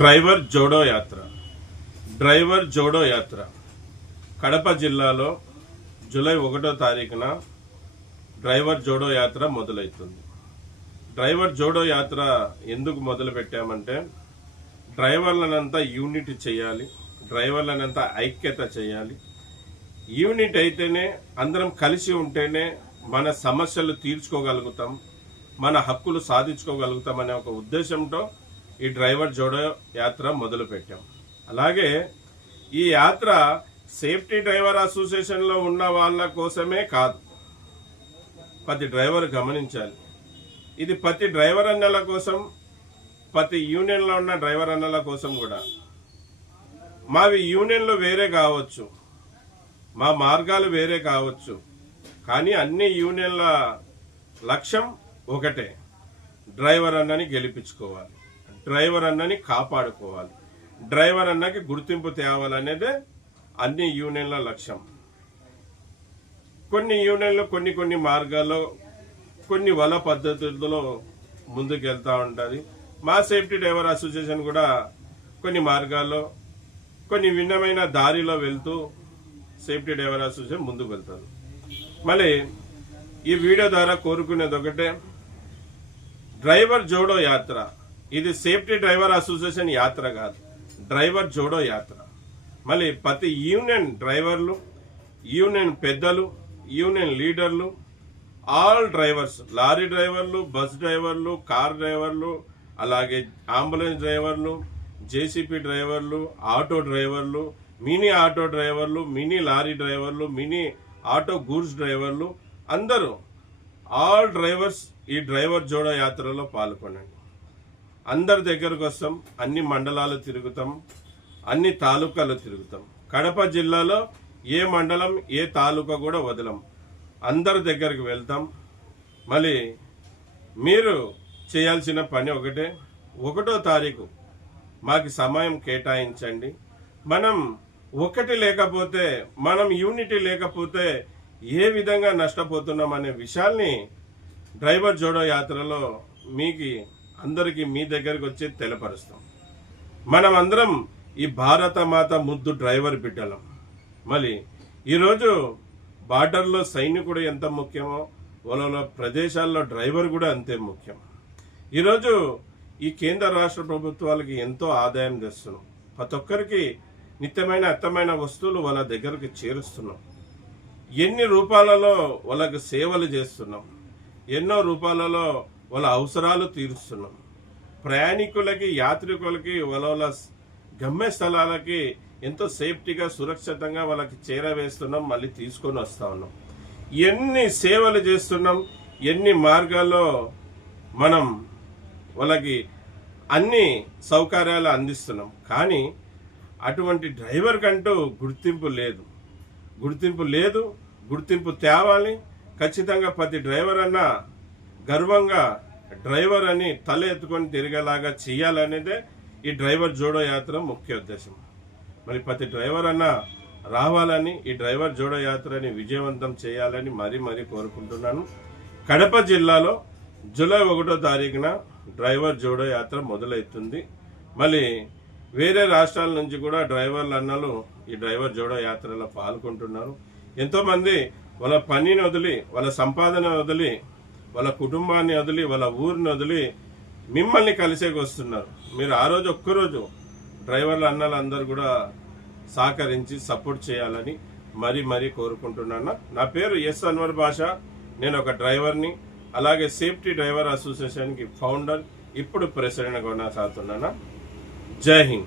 Driver Jodo Yatra Kadapa జిల్లాలో July 1వ తారీఖున డ్రైవర్ జోడో యాత్ర మొదలవుతుంది. డ్రైవర్ జోడో యాత్ర ఎందుకు మొదలు పెట్టామంటే డ్రైవర్లనంతా యూనిట్ చేయాలి, డ్రైవర్లనంతా ఐక్యత చేయాలి. యూనిట్ అయితేనే, అందరం కలిసి ఉంటేనే మన సమస్యలు తీర్చుకోగలుగుతాం, మన హక్కులు సాధించుకోగలుగుతాం అనే ఒక ఉద్దేశంతో ఈ డ్రైవర్ జోడో యాత్ర మొదలు పెట్టాం. అలాగే ఈ యాత్ర సేఫ్టీ డ్రైవర్ అసోసియేషన్లో ఉన్న వాళ్ళ కోసమే కాదు, ప్రతి డ్రైవర్ గమనించాలి. ఇది ప్రతి డ్రైవర్ అన్నల కోసం, ప్రతి యూనియన్లో ఉన్న డ్రైవర్ అన్నల కోసం కూడా. మావి యూనియన్లు వేరే కావచ్చు, మా మార్గాలు వేరే కావచ్చు, కానీ అన్ని యూనియన్ల లక్ష్యం ఒకటే, డ్రైవర్ అన్నని గెలిపించుకోవాలి, డ్రైవర్ అన్నని కాపాడుకోవాలి, డ్రైవర్ అన్నకి గుర్తింపు తేవాలనేదే అన్ని యూనియన్ల లక్ష్యం. కొన్ని యూనియన్లు కొన్ని మార్గాల్లో కొన్ని వల పద్ధతుల్లో ముందుకు వెళ్తూ ఉంటుంది. మా సేఫ్టీ డ్రైవర్ అసోసియేషన్ కూడా కొన్ని మార్గాల్లో కొన్ని భిన్నమైన దారిలో వెళ్తూ సేఫ్టీ డ్రైవర్ అసోసియేషన్ ముందుకు వెళ్తారు. మళ్ళీ ఈ వీడియో ద్వారా కోరుకునేది ఒకటే, డ్రైవర్ జోడో యాత్ర ఇది సేఫ్టీ డ్రైవర్ అసోసియేషన్ యాత్ర కాదు, డ్రైవర్ జోడో యాత్ర. మళ్ళీ ప్రతి యూనియన్ డ్రైవర్లు, యూనియన్ పెద్దలు, యూనియన్ లీడర్లు, ఆల్ డ్రైవర్స్, లారీ డ్రైవర్లు, బస్ డ్రైవర్లు, కార్ డ్రైవర్లు, అలాగే అంబులెన్స్ డ్రైవర్లు, జేసీపీ డ్రైవర్లు, ఆటో డ్రైవర్లు, మినీ ఆటో డ్రైవర్లు, మినీ లారీ డ్రైవర్లు, మినీ ఆటో గూడ్స్ డ్రైవర్లు, అందరూ ఆల్ డ్రైవర్స్ ఈ డ్రైవర్ జోడో యాత్రలో పాల్గొనండి. అందరి దగ్గరకు వస్తాం, అన్ని మండలాలు తిరుగుతాం, అన్ని తాలూకాలు తిరుగుతాం. కడప జిల్లాలో ఏ మండలం ఏ తాలూకా కూడా వదలం, అందరి దగ్గరికి వెళ్తాం. మళ్ళీ మీరు చేయాల్సిన పని ఒకటే, 1వ తారీఖు మాకు సమయం కేటాయించండి. మనం ఒకటి లేకపోతే, మనం యూనిటీ లేకపోతే ఏ విధంగా నష్టపోతున్నాం అనే విషయాల్ని డ్రైవర్ జోడో యాత్రలో మీకు అందరికీ మీ దగ్గరికి వచ్చి తెలపరుస్తాం. మనం అందరం ఈ భారత మాత ముద్దు డ్రైవర్ బిడ్డలం. మళ్ళీ ఈరోజు బార్డర్లో సైనికుడు ఎంత ముఖ్యమో, వాళ్ళ ప్రదేశాల్లో డ్రైవర్ కూడా అంతే ముఖ్యం. ఈరోజు ఈ కేంద్ర రాష్ట్ర ప్రభుత్వాలకి ఎంతో ఆదాయం తెస్తున్నాం, ప్రతి ఒక్కరికి నిత్యమైన అత్తమైన వస్తువులు వాళ్ళ దగ్గరకు చేరుస్తున్నాం. ఎన్ని రూపాలలో వాళ్ళకి సేవలు చేస్తున్నాం, ఎన్నో రూపాలలో వాళ్ళ అవసరాలు తీరుస్తున్నాం. ప్రయాణికులకి, యాత్రికులకి వాళ్ళ గమ్యస్థలాలకి ఎంతో సేఫ్టీగా, సురక్షితంగా వాళ్ళకి చేరవేస్తున్నాం, మళ్ళీ తీసుకొని వస్తూ ఉన్నాం. ఎన్ని సేవలు చేస్తున్నాం, ఎన్ని మార్గాల్లో మనం వాళ్ళకి అన్ని సౌకర్యాలు అందిస్తున్నాం. కానీ అటువంటి డ్రైవర్ కంటూ గుర్తింపు లేదు. గుర్తింపు తేవాలి. ఖచ్చితంగా ప్రతి డ్రైవర్ అన్న గర్వంగా డ్రైవర్ అని తల ఎత్తుకొని తిరిగేలాగా చేయాలనేదే ఈ డ్రైవర్ జోడో యాత్ర ముఖ్య ఉద్దేశం. మరి ప్రతి డ్రైవర్ అన్న రావాలని, ఈ డ్రైవర్ జోడో యాత్రని విజయవంతం చేయాలని మరీ కోరుకుంటున్నాను. కడప జిల్లాలో జూలై 1వ తారీఖున డ్రైవర్ జోడో యాత్ర మొదలవుతుంది. మళ్ళీ వేరే రాష్ట్రాల నుంచి కూడా డ్రైవర్లు అన్నలు ఈ డ్రైవర్ జోడో యాత్రలో పాల్గొంటున్నారు. ఎంతోమంది వాళ్ళ పనిని వదిలి, వాళ్ళ సంపాదన వదిలి, వాళ్ళ కుటుంబాన్ని వదిలి, వాళ్ళ ఊరిని వదిలి మిమ్మల్ని కలిసేకి వస్తున్నారు. మీరు ఆ రోజు ఒక్కరోజు డ్రైవర్ల అన్నలు అందరూ కూడా సహకరించి సపోర్ట్ చేయాలని మరీ కోరుకుంటున్నాను. నా పేరు ఎస్ అన్వర్ బాషా, నేను ఒక డ్రైవర్ని, అలాగే సేఫ్టీ డ్రైవర్ అసోసియేషన్కి ఫౌండర్, ఇప్పుడు ప్రెసిడెంట్గా కొనసాగుతున్నాను. జై హింద్.